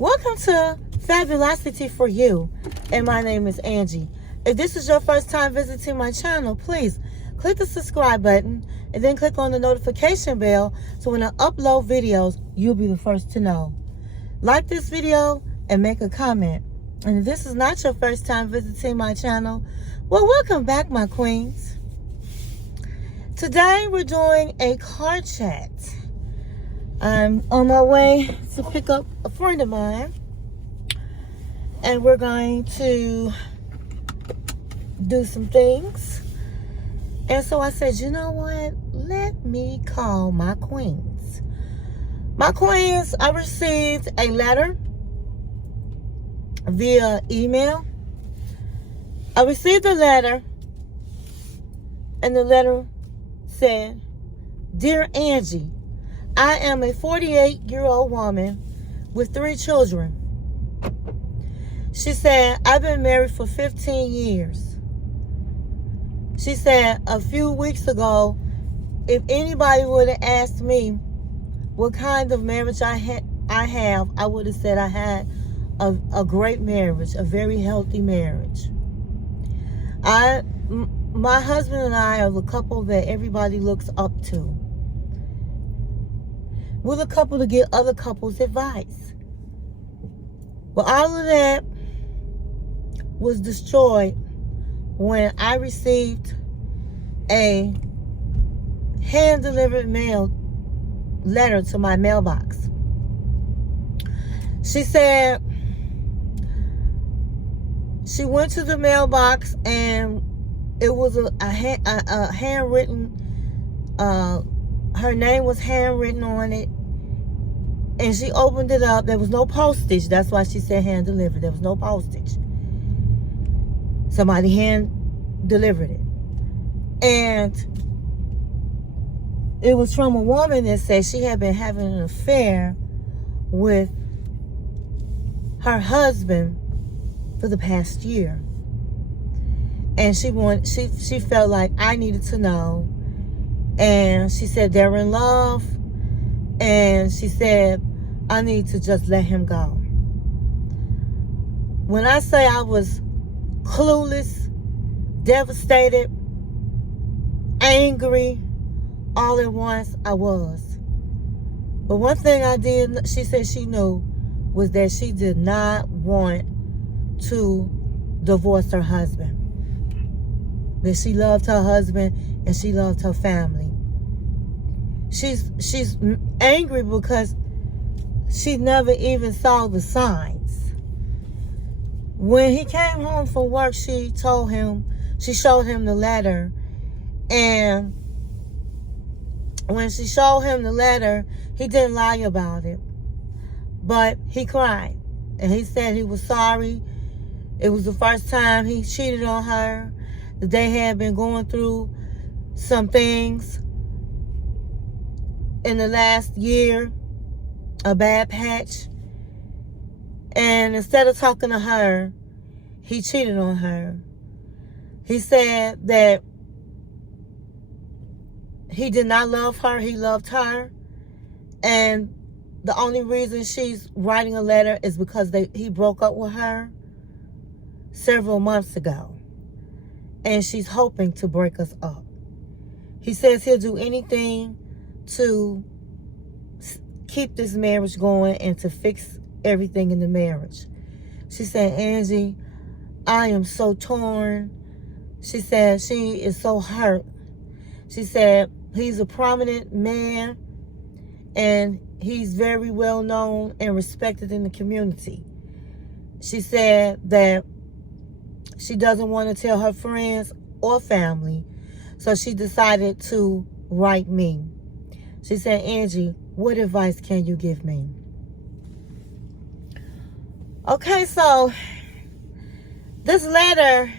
Welcome to Fabulosity For You, and my name is Angie. If this is your first time visiting my channel, please click the subscribe button and then click on the notification bell so when I upload videos, you'll be the first to know. Like this video and make a comment. And if this is not your first time visiting my channel, well, welcome back, my queens. Today we're doing a card chat. I'm on my way to pick up a friend of mine, and we're going to do some things. And so I said, you know what? Let me call my queens. My queens, I received a letter via email. I received a letter, and the letter said, "Dear Angie, I am a 48-year-old woman with 3 children." She said, "I've been married for 15 years. She said, a few weeks ago, if anybody would have asked me what kind of marriage I have, I would have said I had a great marriage, a very healthy marriage. My husband and I are the couple that everybody looks up to. We're the couple to get other couples advice. But all of that was destroyed when I received a hand-delivered mail letter to my mailbox." She said she went to the mailbox and it was a handwritten, her name was handwritten on it, and she opened it up. There was no postage. That's why she said hand delivered. There was no postage. Somebody hand delivered it. And it was from a woman that said she had been having an affair with her husband for the past year. And she felt like I needed to know. And she said they're in love. And she said, I need to just let him go. When I say I was clueless, devastated, angry, all at once, I was. But one thing I did, she said she knew, was that she did not want to divorce her husband. That she loved her husband and she loved her family. She's angry because she never even saw the signs. When he came home from work, she showed him the letter. And when she showed him the letter, he didn't lie about it. But he cried. And he said he was sorry. It was the first time he cheated on her. That they had been going through some things in the last year, a bad patch. And instead of talking to her, he cheated on her. He said that he did not love her, he loved her. And the only reason she's writing a letter is because he broke up with her several months ago. And she's hoping to break us up. He says he'll do anything to keep this marriage going and to fix everything in the marriage. She said, Angie, I am so torn. She said she is so hurt. She said he's a prominent man and he's very well known and respected in the community. She said that she doesn't want to tell her friends or family, so she decided to write me. She said, Angie, what advice can you give me? Okay, so this letter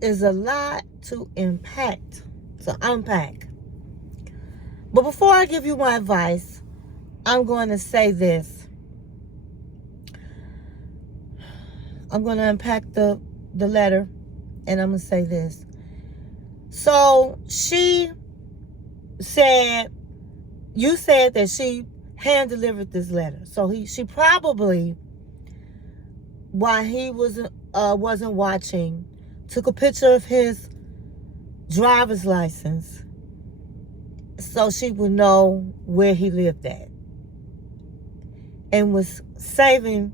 is a lot to unpack. But before I give you my advice, I'm going to say this. I'm going to unpack the letter, and I'm going to say this. So she said, you said that she hand delivered this letter. So she probably while he wasn't watching, took a picture of his driver's license so she would know where he lived at, and was saving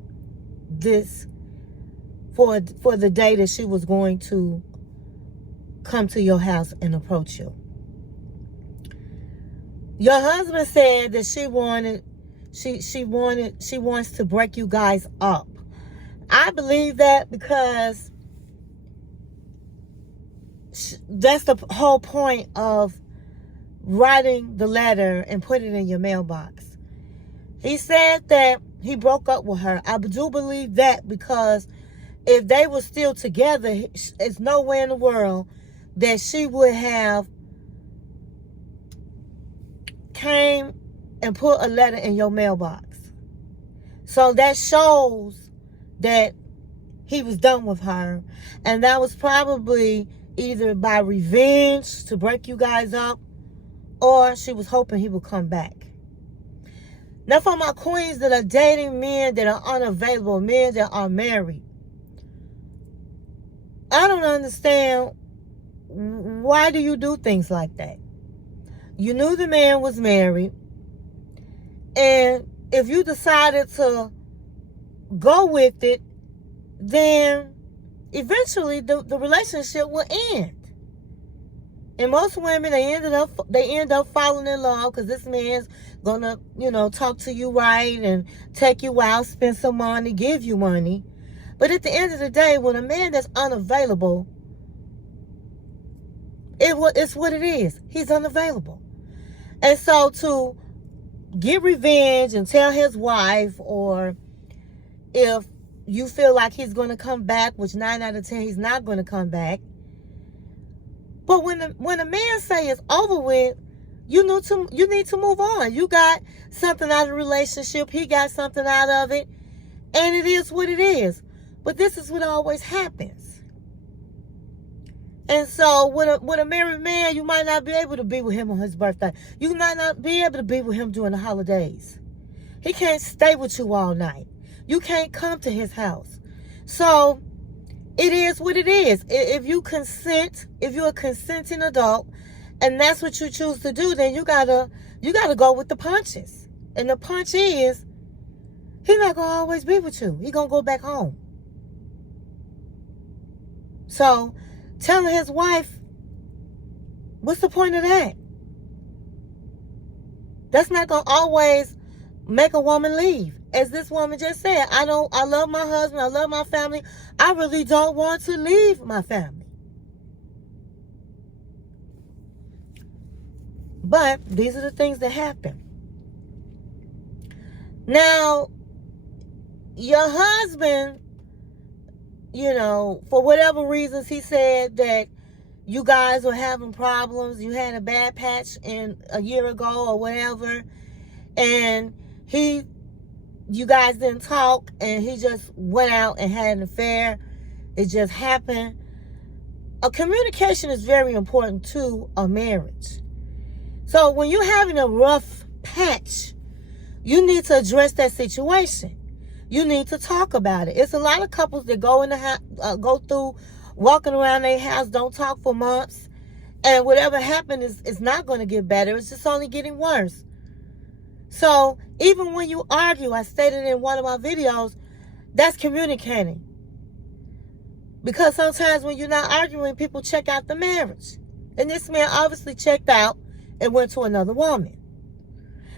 this for the day that she was going to come to your house and approach you. Your husband said that she wants to break you guys up. I believe that because that's the whole point of writing the letter and put it in your mailbox. He said that he broke up with her. I do believe that, because if they were still together, it's nowhere in the world that she would have came and put a letter in your mailbox. So that shows that he was done with her, and that was probably either by revenge to break you guys up, or she was hoping he would come back. Now, for my queens that are dating men that are unavailable, men that are married, I don't understand, why do you do things like that? You knew the man was married, and if you decided to go with it, then eventually the relationship will end. And most women, they end up falling in love because this man's gonna, talk to you right and take you out, spend some money, give you money. But at the end of the day, when a man that's unavailable, it's what it is. He's unavailable. And so to get revenge and tell his wife, or if you feel like he's going to come back, which 9 out of 10 he's not going to come back. But when a man say it's over with, you need to move on. You got something out of the relationship. He got something out of it. And it is what it is. But this is what always happens. And so with a married man, you might not be able to be with him on his birthday. You might not be able to be with him during the holidays. He can't stay with you all night. You can't come to his house. So it is what it is. If you consent, if you're a consenting adult, and that's what you choose to do, then you gotta go with the punches. And the punch is, he's not gonna always be with you. He's gonna go back home. So telling his wife, what's the point of that? That's not gonna always make a woman leave. As this woman just said, I love my husband, I love my family. I really don't want to leave my family. But these are the things that happen. Now, your husband, for whatever reasons, he said that you guys were having problems. You had a bad patch a year ago or whatever. And you guys didn't talk, and he just went out and had an affair. It just happened. Communication is very important to a marriage. So when you're having a rough patch, you need to address that situation. You need to talk about it. It's a lot of couples that go through walking around their house, don't talk for months, and whatever happened is not going to get better. It's just only getting worse. So even when you argue, I stated in one of my videos, that's communicating. Because sometimes when you're not arguing, people check out the marriage. And this man obviously checked out and went to another woman.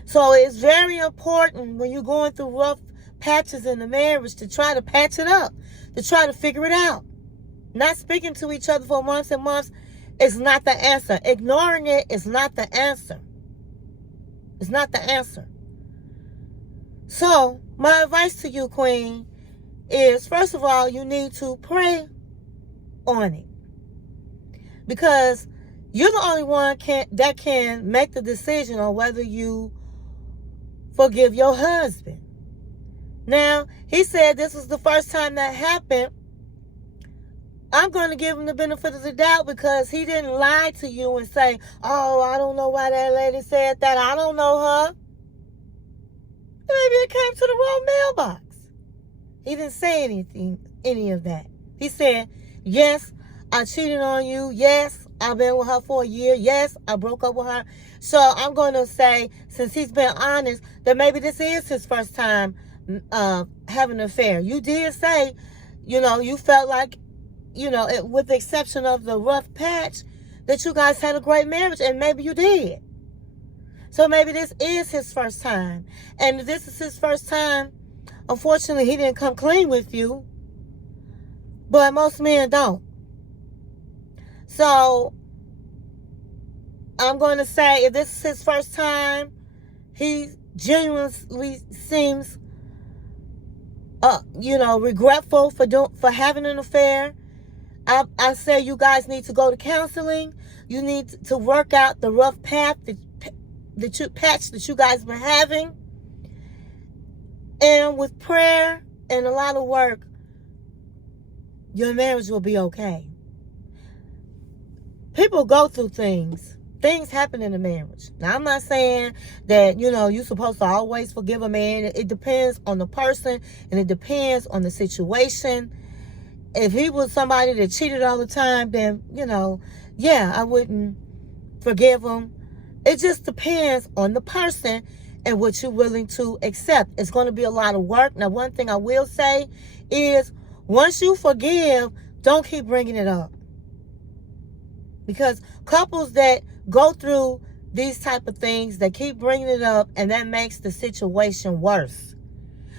So it's very important when you're going through rough patches in the marriage to try to patch it up, to try to figure it out. Not speaking to each other for months and months is not the answer. Ignoring it is not the answer. It's not the answer. So my advice to you, Queen, is first of all, you need to pray on it. Because you're the only one that can make the decision on whether you forgive your husband. Now, he said this was the first time that happened. I'm going to give him the benefit of the doubt because he didn't lie to you and say, oh, I don't know why that lady said that. I don't know her. Maybe it came to the wrong mailbox. He didn't say any of that. He said, yes, I cheated on you. Yes, I've been with her for a year. Yes, I broke up with her. So I'm going to say, since he's been honest, that maybe this is his first time having an affair. You did say, you felt like, with the exception of the rough patch, that you guys had a great marriage, and maybe you did. So maybe this is his first time. And if this is his first time, unfortunately, he didn't come clean with you. But most men don't. So I'm going to say, if this is his first time, he genuinely seems, regretful for having an affair. I say you guys need to go to counseling. You need to work out the rough patch that you guys been having. And with prayer and a lot of work, your marriage will be okay. People go through things. Things happen in a marriage. Now, I'm not saying that, you're supposed to always forgive a man. It depends on the person, and it depends on the situation. If he was somebody that cheated all the time, then, I wouldn't forgive him. It just depends on the person and what you're willing to accept. It's going to be a lot of work. Now, one thing I will say is, once you forgive, don't keep bringing it up. Because couples that go through these type of things, they keep bringing it up, and that makes the situation worse.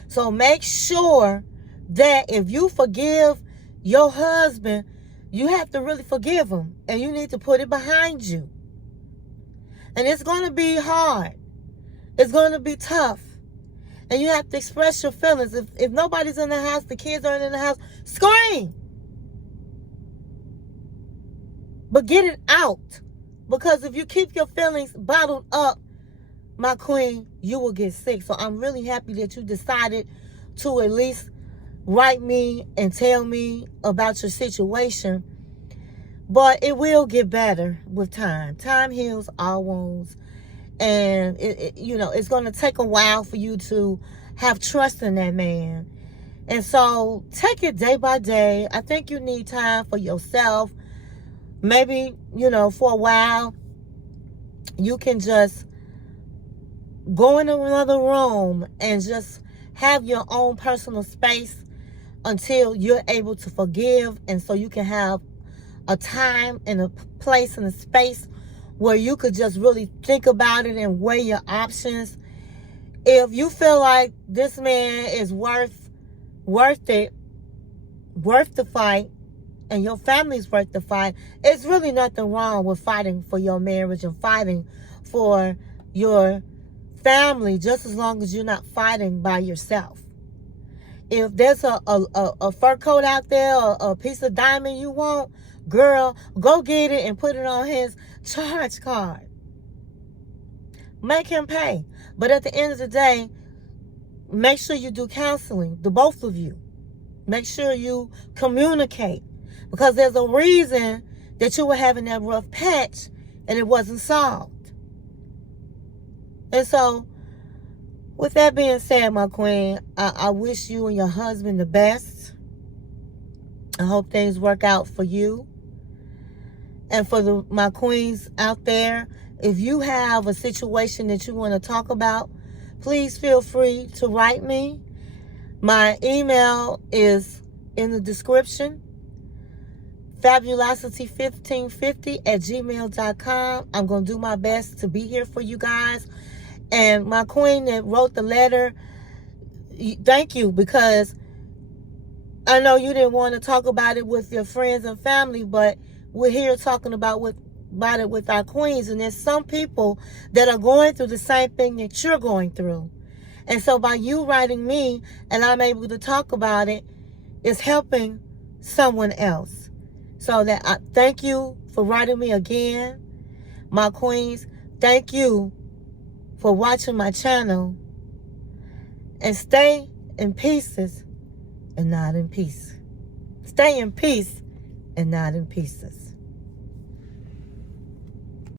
So make sure that if you forgive your husband, you have to really forgive him, and you need to put it behind you. And it's going to be hard. It's going to be tough. And you have to express your feelings. If nobody's in the house, the kids aren't in the house, scream. But get it out. Because if you keep your feelings bottled up, my queen, you will get sick. So I'm really happy that you decided to at least write me and tell me about your situation. But it will get better with time. Time heals all wounds. And, it's going to take a while for you to have trust in that man. And so take it day by day. I think you need time for yourself. Maybe, for a while, you can just go in another room and just have your own personal space until you're able to forgive. And so you can have a time and a place and a space where you could just really think about it and weigh your options. If you feel like this man is worth it, worth the fight, and your family's worth the fight, it's really nothing wrong with fighting for your marriage and fighting for your family, just as long as you're not fighting by yourself. If there's a fur coat out there, or a piece of diamond you want, girl, go get it and put it on his charge card. Make him pay. But at the end of the day, make sure you do counseling, the both of you. Make sure you communicate. Because there's a reason that you were having that rough patch and it wasn't solved. And so, with that being said, my queen, I wish you and your husband the best. I hope things work out for you. And for my queens out there, if you have a situation that you want to talk about, please feel free to write me. My email is in the description. Fabulosity1550@gmail.com. I'm going to do my best to be here for you guys. And my queen that wrote the letter, thank you, because I know you didn't want to talk about it with your friends and family, but we're here talking about it with our queens. And there's some people that are going through the same thing that you're going through. And so by you writing me and I'm able to talk about it, it's helping someone else. So that I thank you for writing me again. My queens, thank you for watching my channel. And stay in pieces and not in peace. Stay in peace and not in pieces.